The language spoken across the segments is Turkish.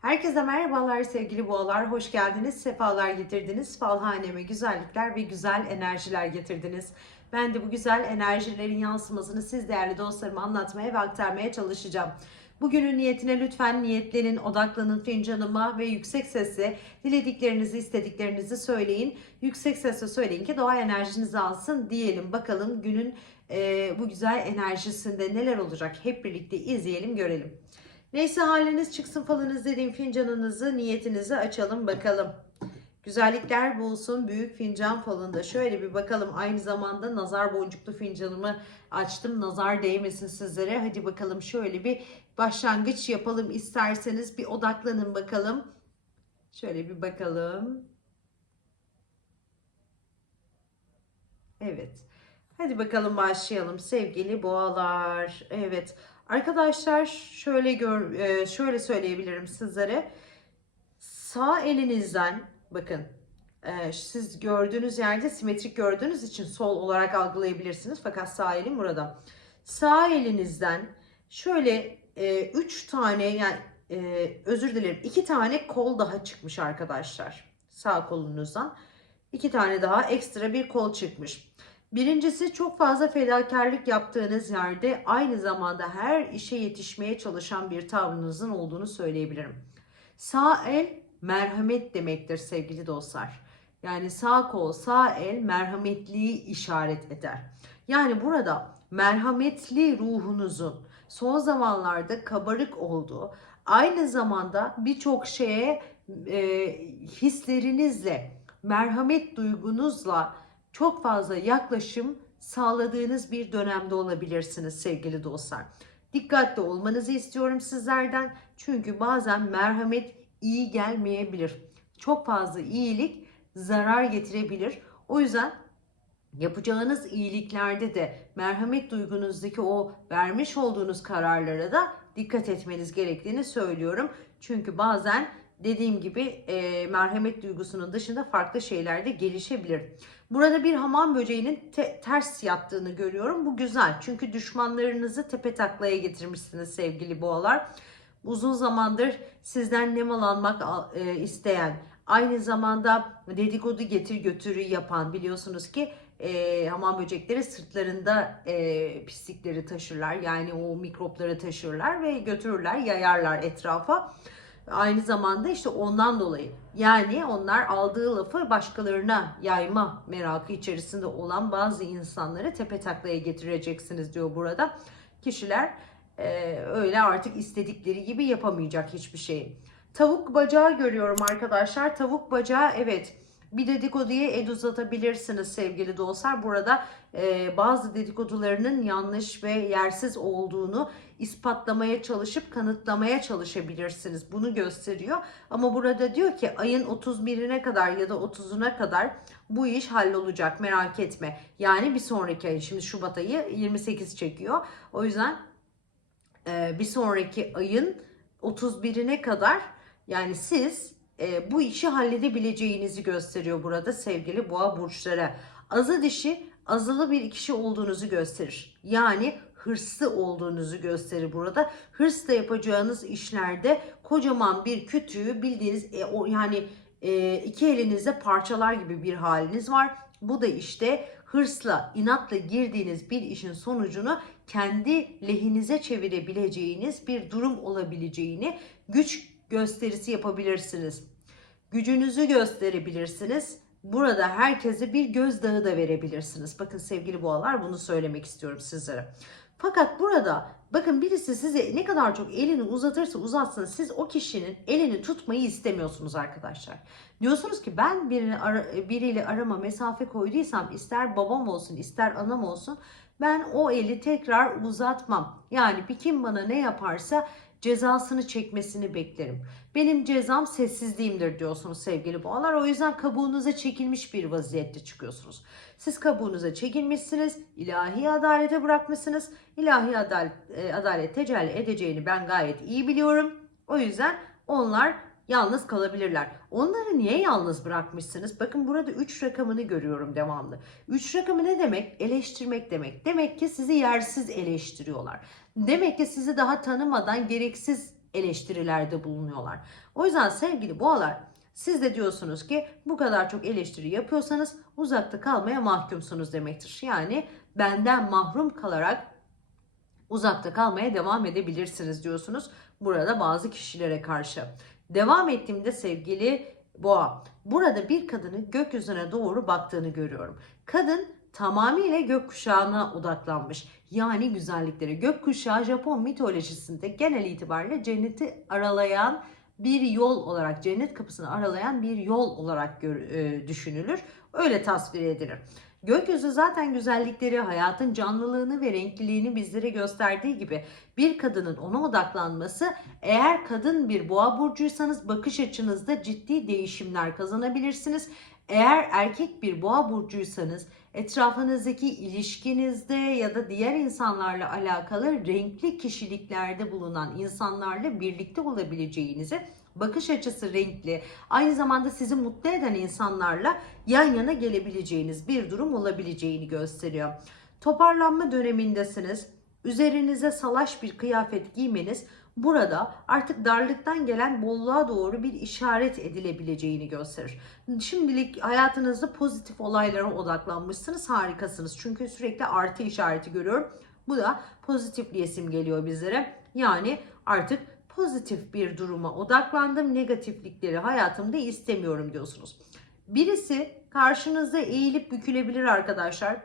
Herkese merhabalar sevgili boğalar. Hoş geldiniz, sefalar getirdiniz. Falhaneme güzellikler ve güzel enerjiler getirdiniz. Ben de bu güzel enerjilerin yansımasını siz değerli dostlarıma anlatmaya ve aktarmaya çalışacağım. Bugünün niyetine lütfen niyetlenin, odaklanın fincanıma ve yüksek sesle dilediklerinizi, istediklerinizi söyleyin. Yüksek sesle söyleyin ki doğa enerjinizi alsın diyelim. Bakalım günün e, bu güzel enerjisinde neler olacak hep birlikte izleyelim, görelim. Neyse haliniz çıksın falınız dediğim fincanınızı, niyetinizi açalım bakalım. Güzellikler bulsun büyük fincan falında. Şöyle bir bakalım. Aynı zamanda nazar boncuklu fincanımı açtım. Nazar değmesin sizlere. Hadi bakalım şöyle bir başlangıç yapalım isterseniz. Bir odaklanın bakalım. Şöyle bir bakalım. Evet. Hadi bakalım başlayalım sevgili boğalar. Evet. Arkadaşlar şöyle gör, e, şöyle söyleyebilirim sizlere. Sağ elinizden bakın e, siz gördüğünüz yerde simetrik gördüğünüz için sol olarak algılayabilirsiniz. Fakat sağ elim burada. Sağ elinizden şöyle 3 tane yani e, özür dilerim 2 tane kol daha çıkmış arkadaşlar. Sağ kolunuzdan. 2 tane daha ekstra bir kol çıkmış. Birincisi çok fazla fedakarlık yaptığınız yerde aynı zamanda her işe yetişmeye çalışan bir tavrınızın olduğunu söyleyebilirim. Sağ el merhamet demektir sevgili dostlar. Yani sağ kol, sağ el merhametliği işaret eder. Yani burada merhametli ruhunuzun son zamanlarda kabarık olduğu, aynı zamanda birçok şeye e, hislerinizle, merhamet duygunuzla çok fazla yaklaşım sağladığınız bir dönemde olabilirsiniz sevgili dostlar. Dikkatli olmanızı istiyorum sizlerden. Çünkü bazen merhamet iyi gelmeyebilir. Çok fazla iyilik zarar getirebilir. O yüzden yapacağınız iyiliklerde de merhamet duygunuzdaki o vermiş olduğunuz kararlara da dikkat etmeniz gerektiğini söylüyorum. Çünkü bazen dediğim gibi e, merhamet duygusunun dışında farklı şeyler de gelişebilir. Burada bir hamam böceğinin te- ters yattığını görüyorum. Bu güzel çünkü düşmanlarınızı tepe taklaya getirmişsiniz sevgili boğalar. Uzun zamandır sizden nemalanmak e, isteyen, aynı zamanda dedikodu getir götürü yapan biliyorsunuz ki e, hamam böcekleri sırtlarında e, pislikleri taşırlar. Yani o mikropları taşırlar ve götürürler, yayarlar etrafa. Aynı zamanda işte ondan dolayı yani onlar aldığı lafı başkalarına yayma merakı içerisinde olan bazı insanları tepe taklaya getireceksiniz diyor burada. Kişiler e, öyle artık istedikleri gibi yapamayacak hiçbir şeyi. Tavuk bacağı görüyorum arkadaşlar. Tavuk bacağı evet bir dedikoduya el uzatabilirsiniz sevgili dostlar. Burada e, bazı dedikodularının yanlış ve yersiz olduğunu ispatlamaya çalışıp kanıtlamaya çalışabilirsiniz. Bunu gösteriyor. Ama burada diyor ki ayın 31'ine kadar ya da 30'una kadar bu iş hallolacak merak etme. Yani bir sonraki ay şimdi Şubat ayı 28 çekiyor. O yüzden e, bir sonraki ayın 31'ine kadar yani siz e, bu işi halledebileceğinizi gösteriyor burada sevgili boğa burçları. Azı dişi azılı bir kişi olduğunuzu gösterir. Yani hırslı olduğunuzu gösterir burada. Hırsla yapacağınız işlerde kocaman bir kütüğü bildiğiniz e, o yani e, iki elinizde parçalar gibi bir haliniz var. Bu da işte hırsla, inatla girdiğiniz bir işin sonucunu kendi lehinize çevirebileceğiniz bir durum olabileceğini güç gösterisi yapabilirsiniz. Gücünüzü gösterebilirsiniz. Burada herkese bir gözdağı da verebilirsiniz. Bakın sevgili boğalar bunu söylemek istiyorum sizlere. Fakat burada bakın birisi size ne kadar çok elini uzatırsa uzatsın siz o kişinin elini tutmayı istemiyorsunuz arkadaşlar. Diyorsunuz ki ben birini ara, biriyle arama mesafe koyduysam ister babam olsun ister anam olsun ben o eli tekrar uzatmam. Yani bir kim bana ne yaparsa cezasını çekmesini beklerim. Benim cezam sessizliğimdir diyorsunuz sevgili boğalar. O yüzden kabuğunuza çekilmiş bir vaziyette çıkıyorsunuz. Siz kabuğunuza çekilmişsiniz, ilahi adalete bırakmışsınız. İlahi adalet, adalet tecelli edeceğini ben gayet iyi biliyorum. O yüzden onlar yalnız kalabilirler. Onları niye yalnız bırakmışsınız? Bakın burada 3 rakamını görüyorum devamlı. 3 rakamı ne demek? Eleştirmek demek. Demek ki sizi yersiz eleştiriyorlar. Demek ki sizi daha tanımadan gereksiz eleştirilerde bulunuyorlar. O yüzden sevgili boğalar siz de diyorsunuz ki bu kadar çok eleştiri yapıyorsanız uzakta kalmaya mahkumsunuz demektir. Yani benden mahrum kalarak uzakta kalmaya devam edebilirsiniz diyorsunuz burada bazı kişilere karşı. Devam ettiğimde sevgili boğa burada bir kadının gökyüzüne doğru baktığını görüyorum. Kadın tamamıyla gökkuşağına odaklanmış. Yani güzellikleri. Gökkuşağı Japon mitolojisinde genel itibariyle cenneti aralayan bir yol olarak, cennet kapısını aralayan bir yol olarak e, düşünülür. Öyle tasvir edilir. Gökyüzü zaten güzellikleri, hayatın canlılığını ve renkliliğini bizlere gösterdiği gibi bir kadının ona odaklanması eğer kadın bir boğa burcuysanız bakış açınızda ciddi değişimler kazanabilirsiniz. Eğer erkek bir boğa burcuysanız etrafınızdaki ilişkinizde ya da diğer insanlarla alakalı renkli kişiliklerde bulunan insanlarla birlikte olabileceğinizi bakış açısı renkli, aynı zamanda sizi mutlu eden insanlarla yan yana gelebileceğiniz bir durum olabileceğini gösteriyor. Toparlanma dönemindesiniz. Üzerinize salaş bir kıyafet giymeniz burada artık darlıktan gelen bolluğa doğru bir işaret edilebileceğini gösterir. Şimdilik hayatınızda pozitif olaylara odaklanmışsınız. Harikasınız. Çünkü sürekli artı işareti görüyorum. Bu da pozitifliğe simgeliyor bizlere. Yani artık pozitif bir duruma odaklandım. Negatiflikleri hayatımda istemiyorum diyorsunuz. Birisi karşınızda eğilip bükülebilir arkadaşlar.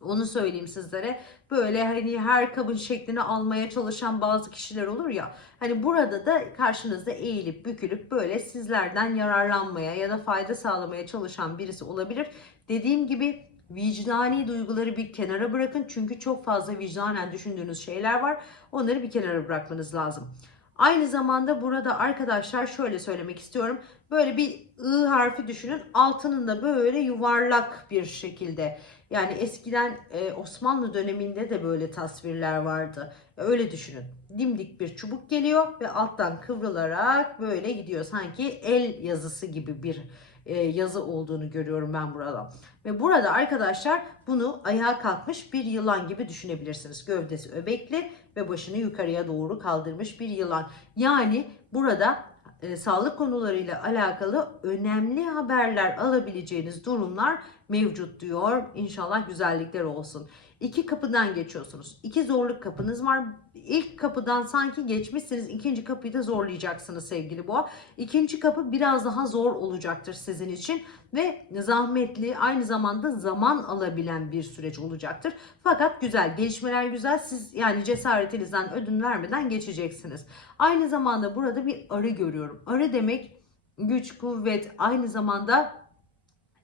Onu söyleyeyim sizlere. Böyle hani her kabın şeklini almaya çalışan bazı kişiler olur ya. Hani burada da karşınızda eğilip bükülüp böyle sizlerden yararlanmaya ya da fayda sağlamaya çalışan birisi olabilir. Dediğim gibi vicdani duyguları bir kenara bırakın. Çünkü çok fazla vicdanen düşündüğünüz şeyler var. Onları bir kenara bırakmanız lazım. Aynı zamanda burada arkadaşlar şöyle söylemek istiyorum. Böyle bir I harfi düşünün. Altının da böyle yuvarlak bir şekilde. Yani eskiden e, Osmanlı döneminde de böyle tasvirler vardı. Öyle düşünün. Dimdik bir çubuk geliyor ve alttan kıvrılarak böyle gidiyor. Sanki el yazısı gibi bir e, yazı olduğunu görüyorum ben burada. Ve burada arkadaşlar bunu ayağa kalkmış bir yılan gibi düşünebilirsiniz. Gövdesi öbekli ve başını yukarıya doğru kaldırmış bir yılan. Yani burada e, sağlık konularıyla alakalı önemli haberler alabileceğiniz durumlar mevcut diyor. İnşallah güzellikler olsun. İki kapıdan geçiyorsunuz. İki zorluk kapınız var. İlk kapıdan sanki geçmişsiniz. ikinci kapıyı da zorlayacaksınız sevgili boğa. İkinci kapı biraz daha zor olacaktır sizin için ve zahmetli aynı zamanda zaman alabilen bir süreç olacaktır. Fakat güzel, gelişmeler güzel. Siz yani cesaretinizden ödün vermeden geçeceksiniz. Aynı zamanda burada bir arı görüyorum. Arı demek güç, kuvvet, aynı zamanda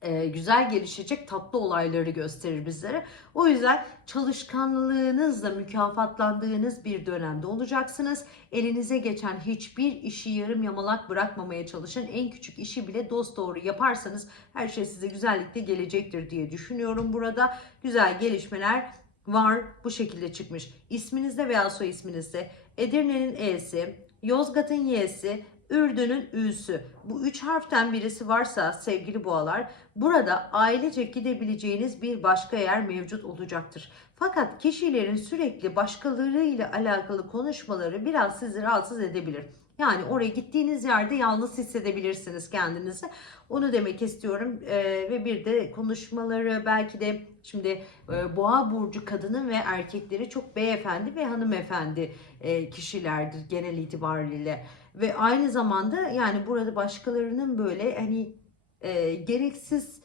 e, güzel gelişecek tatlı olayları gösterir bizlere. O yüzden çalışkanlığınızla mükafatlandığınız bir dönemde olacaksınız. Elinize geçen hiçbir işi yarım yamalak bırakmamaya çalışın. En küçük işi bile dost doğru yaparsanız her şey size güzellikle gelecektir diye düşünüyorum burada. Güzel gelişmeler var bu şekilde çıkmış. İsminizde veya soy isminizde Edirne'nin E'si, Yozgat'ın Y'si, Ürdün'ün Ü'sü. Bu üç harften birisi varsa sevgili boğalar burada ailece gidebileceğiniz bir başka yer mevcut olacaktır. Fakat kişilerin sürekli başkalarıyla alakalı konuşmaları biraz sizi rahatsız edebilir. Yani oraya gittiğiniz yerde yalnız hissedebilirsiniz kendinizi. Onu demek istiyorum. Ee, ve bir de konuşmaları belki de şimdi e, boğa burcu kadının ve erkekleri çok beyefendi ve hanımefendi e, kişilerdir genel itibariyle. Ve aynı zamanda yani burada başkalarının böyle hani e, gereksiz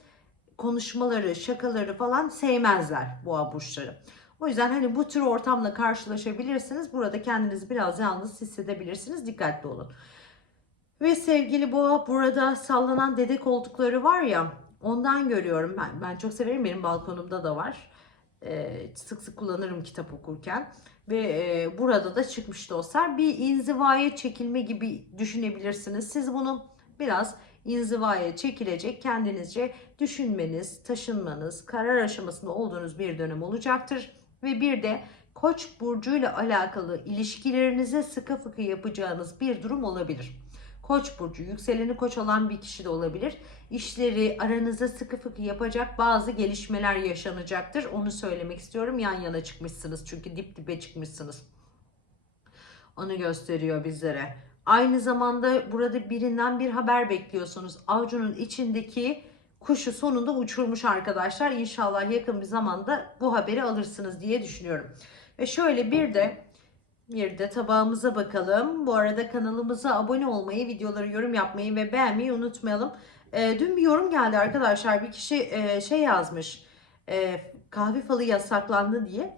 konuşmaları, şakaları falan sevmezler boğa burçları. O yüzden hani bu tür ortamla karşılaşabilirsiniz. Burada kendinizi biraz yalnız hissedebilirsiniz. Dikkatli olun. Ve sevgili boğa burada sallanan dede koltukları var ya ondan görüyorum. Ben, ben çok severim. Benim balkonumda da var. Ee, sık sık kullanırım kitap okurken. Ve e, burada da çıkmış dostlar. Bir inzivaya çekilme gibi düşünebilirsiniz. Siz bunu biraz inzivaya çekilecek kendinizce düşünmeniz, taşınmanız, karar aşamasında olduğunuz bir dönem olacaktır. Ve bir de Koç burcuyla alakalı ilişkilerinize sıkı fıkı yapacağınız bir durum olabilir. Koç burcu, yükseleni koç olan bir kişi de olabilir. İşleri aranızda sıkı fıkı yapacak bazı gelişmeler yaşanacaktır. Onu söylemek istiyorum. Yan yana çıkmışsınız çünkü dip dibe çıkmışsınız. Onu gösteriyor bizlere. Aynı zamanda burada birinden bir haber bekliyorsunuz. Avcunun içindeki kuşu sonunda uçurmuş arkadaşlar. İnşallah yakın bir zamanda bu haberi alırsınız diye düşünüyorum. Ve şöyle bir de bir de tabağımıza bakalım. Bu arada kanalımıza abone olmayı, videoları yorum yapmayı ve beğenmeyi unutmayalım. Ee, dün bir yorum geldi arkadaşlar. Bir kişi e, şey yazmış. E, kahve falı yasaklandı diye.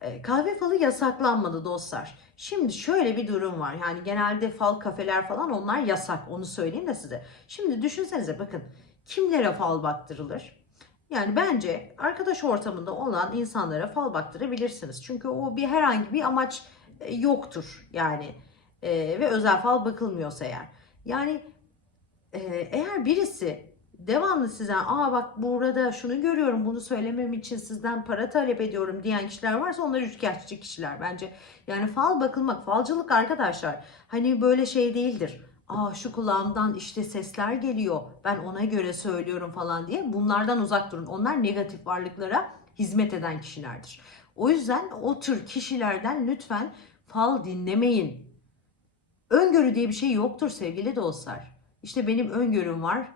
E, kahve falı yasaklanmadı dostlar. Şimdi şöyle bir durum var. Yani genelde fal kafeler falan onlar yasak. Onu söyleyeyim de size. Şimdi düşünsenize bakın. Kimlere fal baktırılır? Yani bence arkadaş ortamında olan insanlara fal baktırabilirsiniz. Çünkü o bir herhangi bir amaç e, yoktur. Yani e, ve özel fal bakılmıyorsa eğer. Yani e, eğer birisi devamlı sizden aa bak burada şunu görüyorum bunu söylemem için sizden para talep ediyorum diyen kişiler varsa onlar üçkağıtçı kişiler bence. Yani fal bakılmak, falcılık arkadaşlar hani böyle şey değildir. Aa şu kulağımdan işte sesler geliyor ben ona göre söylüyorum falan diye bunlardan uzak durun. Onlar negatif varlıklara hizmet eden kişilerdir. O yüzden o tür kişilerden lütfen fal dinlemeyin. Öngörü diye bir şey yoktur sevgili dostlar. İşte benim öngörüm var.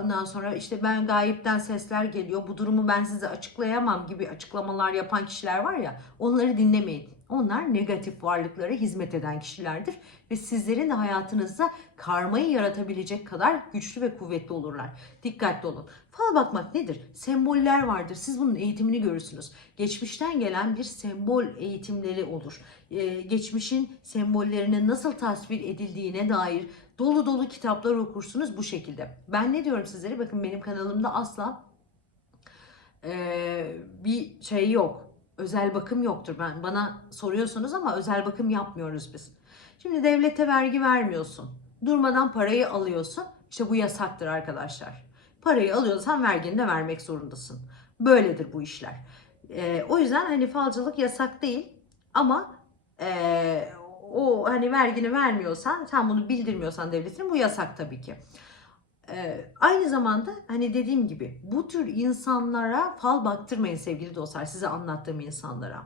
Ondan sonra işte ben gayipten sesler geliyor. Bu durumu ben size açıklayamam gibi açıklamalar yapan kişiler var ya. Onları dinlemeyin. Onlar negatif varlıklara hizmet eden kişilerdir ve sizlerin hayatınızda karmayı yaratabilecek kadar güçlü ve kuvvetli olurlar. Dikkatli olun. Fal bakmak nedir? Semboller vardır. Siz bunun eğitimini görürsünüz. Geçmişten gelen bir sembol eğitimleri olur. Ee, geçmişin sembollerinin nasıl tasvir edildiğine dair dolu dolu kitaplar okursunuz bu şekilde. Ben ne diyorum sizlere? Bakın benim kanalımda asla ee, bir şey yok. Özel bakım yoktur. Ben bana soruyorsunuz ama özel bakım yapmıyoruz biz. Şimdi devlete vergi vermiyorsun. Durmadan parayı alıyorsun. İşte bu yasaktır arkadaşlar. Parayı alıyorsan vergini de vermek zorundasın. Böyledir bu işler. Ee, o yüzden hani falcılık yasak değil ama ee, o hani vergini vermiyorsan, sen bunu bildirmiyorsan devletin bu yasak tabii ki. Ee, aynı zamanda hani dediğim gibi bu tür insanlara fal baktırmayın sevgili dostlar. Size anlattığım insanlara.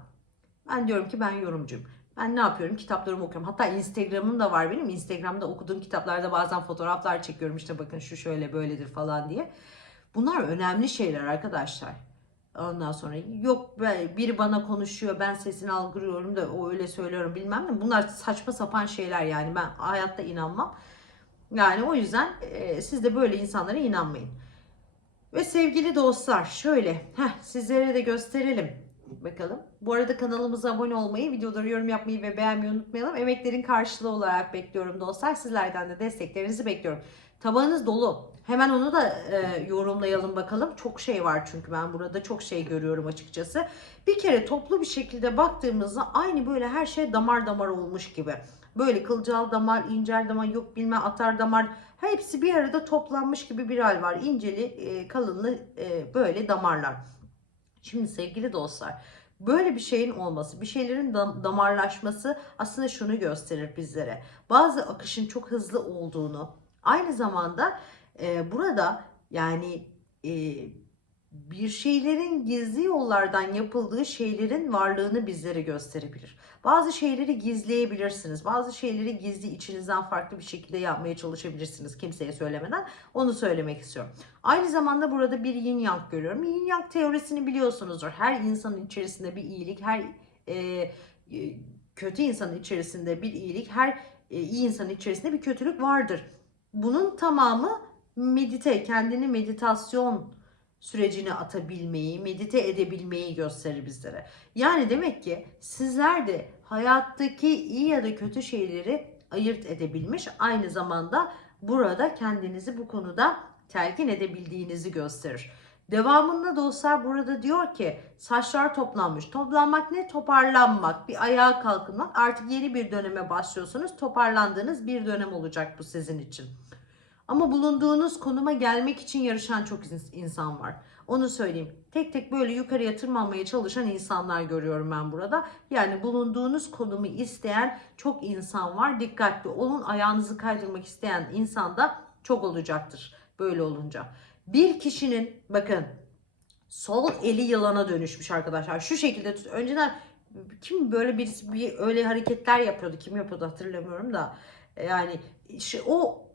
Ben diyorum ki ben yorumcuyum. Ben ne yapıyorum? Kitaplarımı okuyorum. Hatta Instagram'ım da var benim. Instagram'da okuduğum kitaplarda bazen fotoğraflar çekiyorum. İşte bakın şu şöyle böyledir falan diye. Bunlar önemli şeyler arkadaşlar. Ondan sonra yok biri bana konuşuyor ben sesini algılıyorum da o öyle söylüyorum bilmem ne. Bunlar saçma sapan şeyler yani ben hayatta inanmam. Yani o yüzden e, siz de böyle insanlara inanmayın. Ve sevgili dostlar şöyle heh, sizlere de gösterelim. Bakalım. Bu arada kanalımıza abone olmayı, videoları yorum yapmayı ve beğenmeyi unutmayalım. Emeklerin karşılığı olarak bekliyorum dostlar. Sizlerden de desteklerinizi bekliyorum. Tabağınız dolu. Hemen onu da e, yorumlayalım bakalım. Çok şey var çünkü ben burada çok şey görüyorum açıkçası. Bir kere toplu bir şekilde baktığımızda aynı böyle her şey damar damar olmuş gibi. Böyle kılcal damar, incel damar, yok bilmem atar damar. Hepsi bir arada toplanmış gibi bir hal var. İnceli, e, kalınlı e, böyle damarlar. Şimdi sevgili dostlar böyle bir şeyin olması, bir şeylerin damarlaşması aslında şunu gösterir bizlere. Bazı akışın çok hızlı olduğunu, aynı zamanda e, burada yani e, bir şeylerin gizli yollardan yapıldığı şeylerin varlığını bizlere gösterebilir. Bazı şeyleri gizleyebilirsiniz. Bazı şeyleri gizli içinizden farklı bir şekilde yapmaya çalışabilirsiniz kimseye söylemeden. Onu söylemek istiyorum. Aynı zamanda burada bir yin yang görüyorum. Yin yang teorisini biliyorsunuzdur. Her insanın içerisinde bir iyilik, her e, e, kötü insanın içerisinde bir iyilik, her e, iyi insanın içerisinde bir kötülük vardır. Bunun tamamı medite, kendini meditasyon sürecini atabilmeyi, medite edebilmeyi gösterir bizlere. Yani demek ki sizler de hayattaki iyi ya da kötü şeyleri ayırt edebilmiş, aynı zamanda burada kendinizi bu konuda telkin edebildiğinizi gösterir. Devamında dostlar burada diyor ki saçlar toplanmış. Toplanmak ne? Toparlanmak, bir ayağa kalkınmak. Artık yeni bir döneme başlıyorsunuz. Toparlandığınız bir dönem olacak bu sizin için. Ama bulunduğunuz konuma gelmek için yarışan çok insan var. Onu söyleyeyim. Tek tek böyle yukarıya tırmanmaya çalışan insanlar görüyorum ben burada. Yani bulunduğunuz konumu isteyen çok insan var. Dikkatli olun. Ayağınızı kaydırmak isteyen insan da çok olacaktır böyle olunca. Bir kişinin bakın sol eli yılana dönüşmüş arkadaşlar. Şu şekilde tut. Önceden kim böyle birisi bir öyle hareketler yapıyordu. Kim yapıyordu hatırlamıyorum da. Yani işte o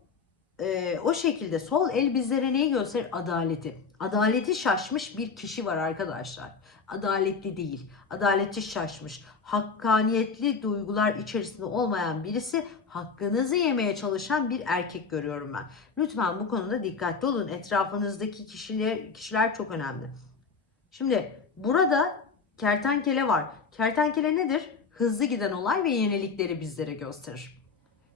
e, o şekilde sol el bizlere neyi gösterir? Adaleti. Adaleti şaşmış bir kişi var arkadaşlar. Adaletli değil. Adaleti şaşmış. Hakkaniyetli duygular içerisinde olmayan birisi hakkınızı yemeye çalışan bir erkek görüyorum ben. Lütfen bu konuda dikkatli olun. Etrafınızdaki kişiler, kişiler çok önemli. Şimdi burada kertenkele var. Kertenkele nedir? Hızlı giden olay ve yenilikleri bizlere gösterir.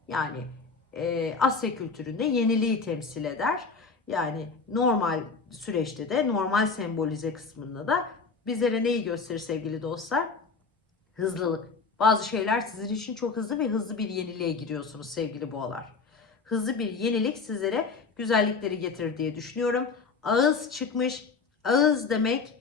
Yani e, Asya kültüründe yeniliği temsil eder. Yani normal süreçte de normal sembolize kısmında da bizlere neyi gösterir sevgili dostlar? Hızlılık. Bazı şeyler sizin için çok hızlı ve hızlı bir yeniliğe giriyorsunuz sevgili boğalar. Hızlı bir yenilik sizlere güzellikleri getirir diye düşünüyorum. Ağız çıkmış. Ağız demek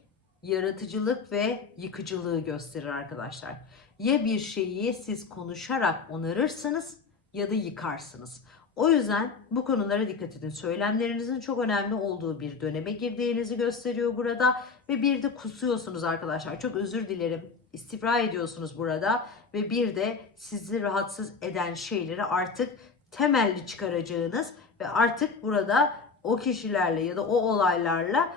yaratıcılık ve yıkıcılığı gösterir arkadaşlar. Ya bir şeyi siz konuşarak onarırsınız ya da yıkarsınız. O yüzden bu konulara dikkat edin. Söylemlerinizin çok önemli olduğu bir döneme girdiğinizi gösteriyor burada. Ve bir de kusuyorsunuz arkadaşlar. Çok özür dilerim. İstifra ediyorsunuz burada. Ve bir de sizi rahatsız eden şeyleri artık temelli çıkaracağınız ve artık burada o kişilerle ya da o olaylarla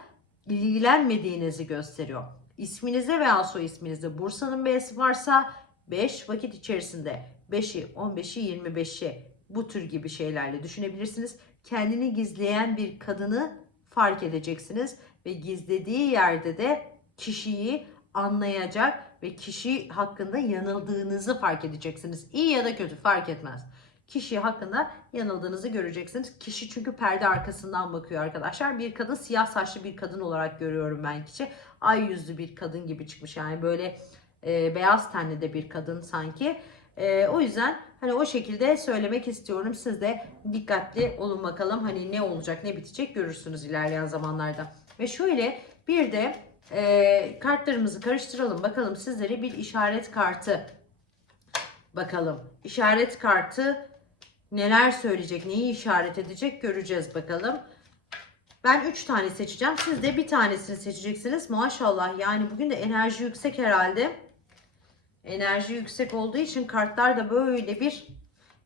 ilgilenmediğinizi gösteriyor. İsminizde veya soy isminizde Bursa'nın B'si varsa 5 vakit içerisinde 5'i, 15'i, 25'i bu tür gibi şeylerle düşünebilirsiniz. Kendini gizleyen bir kadını fark edeceksiniz ve gizlediği yerde de kişiyi anlayacak ve kişi hakkında yanıldığınızı fark edeceksiniz. İyi ya da kötü fark etmez. Kişi hakkında yanıldığınızı göreceksiniz. Kişi çünkü perde arkasından bakıyor arkadaşlar. Bir kadın siyah saçlı bir kadın olarak görüyorum ben kişi. Ay yüzlü bir kadın gibi çıkmış yani böyle e, beyaz tenli de bir kadın sanki. E, o yüzden hani o şekilde söylemek istiyorum. Siz de dikkatli olun bakalım. Hani ne olacak ne bitecek görürsünüz ilerleyen zamanlarda. Ve şöyle bir de e, kartlarımızı karıştıralım. Bakalım sizlere bir işaret kartı bakalım. İşaret kartı neler söyleyecek, neyi işaret edecek göreceğiz bakalım. Ben 3 tane seçeceğim. Siz de bir tanesini seçeceksiniz. Maşallah yani bugün de enerji yüksek herhalde. Enerji yüksek olduğu için kartlar da böyle bir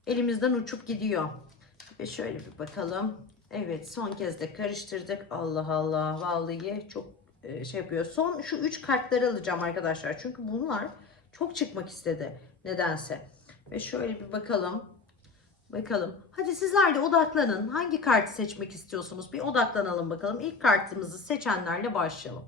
elimizden uçup gidiyor. Ve şöyle bir bakalım. Evet son kez de karıştırdık. Allah Allah vallahi çok e, şey yapıyor. Son şu 3 kartları alacağım arkadaşlar. Çünkü bunlar çok çıkmak istedi nedense. Ve şöyle bir bakalım. Bakalım. Hadi sizler de odaklanın. Hangi kartı seçmek istiyorsunuz? Bir odaklanalım bakalım. İlk kartımızı seçenlerle başlayalım.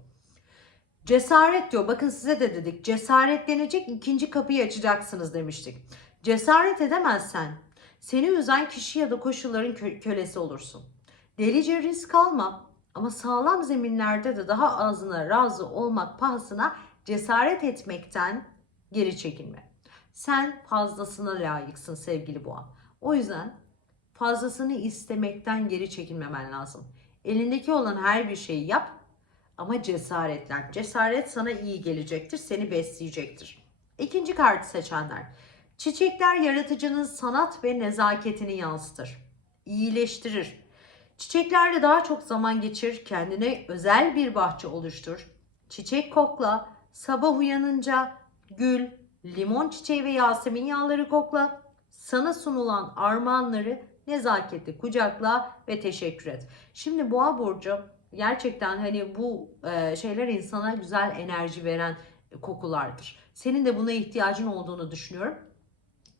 Cesaret diyor. Bakın size de dedik. Cesaretlenecek ikinci kapıyı açacaksınız demiştik. Cesaret edemezsen seni üzen kişi ya da koşulların kö- kölesi olursun. Delice risk alma ama sağlam zeminlerde de daha azına razı olmak pahasına cesaret etmekten geri çekilme. Sen fazlasına layıksın sevgili boğa. O yüzden fazlasını istemekten geri çekilmemen lazım. Elindeki olan her bir şeyi yap ama cesaretlen. Cesaret sana iyi gelecektir, seni besleyecektir. İkinci kartı seçenler. Çiçekler yaratıcının sanat ve nezaketini yansıtır. İyileştirir. Çiçeklerle daha çok zaman geçir, kendine özel bir bahçe oluştur. Çiçek kokla, sabah uyanınca gül, limon çiçeği ve yasemin yağları kokla. Sana sunulan armağanları nezaketle kucakla ve teşekkür et. Şimdi boğa burcu gerçekten hani bu e, şeyler insana güzel enerji veren kokulardır. Senin de buna ihtiyacın olduğunu düşünüyorum.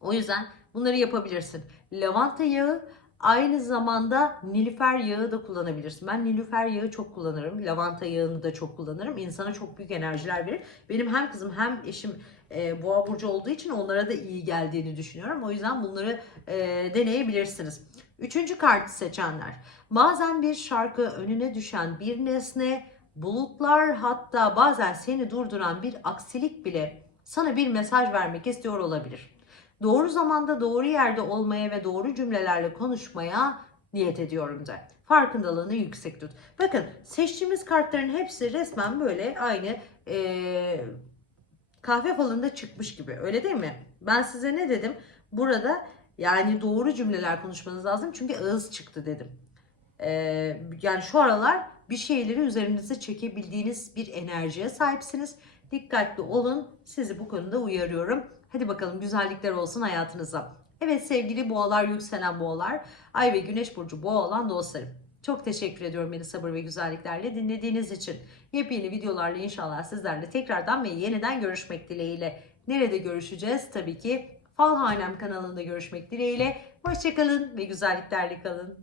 O yüzden bunları yapabilirsin. Lavanta yağı aynı zamanda nilüfer yağı da kullanabilirsin. Ben nilüfer yağı çok kullanırım. Lavanta yağını da çok kullanırım. İnsana çok büyük enerjiler verir. Benim hem kızım hem eşim e, boğa burcu olduğu için onlara da iyi geldiğini düşünüyorum. O yüzden bunları e, deneyebilirsiniz. Üçüncü kartı seçenler. Bazen bir şarkı önüne düşen bir nesne, bulutlar hatta bazen seni durduran bir aksilik bile sana bir mesaj vermek istiyor olabilir. Doğru zamanda doğru yerde olmaya ve doğru cümlelerle konuşmaya niyet ediyorum de. Farkındalığını yüksek tut. Bakın seçtiğimiz kartların hepsi resmen böyle aynı eee, kahve falında çıkmış gibi. Öyle değil mi? Ben size ne dedim? Burada yani doğru cümleler konuşmanız lazım. Çünkü ağız çıktı dedim. Eee, yani şu aralar bir şeyleri üzerinize çekebildiğiniz bir enerjiye sahipsiniz. Dikkatli olun. Sizi bu konuda uyarıyorum. Hadi bakalım güzellikler olsun hayatınıza. Evet sevgili boğalar, yükselen boğalar, ay ve güneş burcu boğa olan dostlarım. Çok teşekkür ediyorum beni sabır ve güzelliklerle dinlediğiniz için. Yepyeni videolarla inşallah sizlerle tekrardan ve yeniden görüşmek dileğiyle. Nerede görüşeceğiz? Tabii ki Falhanem kanalında görüşmek dileğiyle. Hoşçakalın ve güzelliklerle kalın.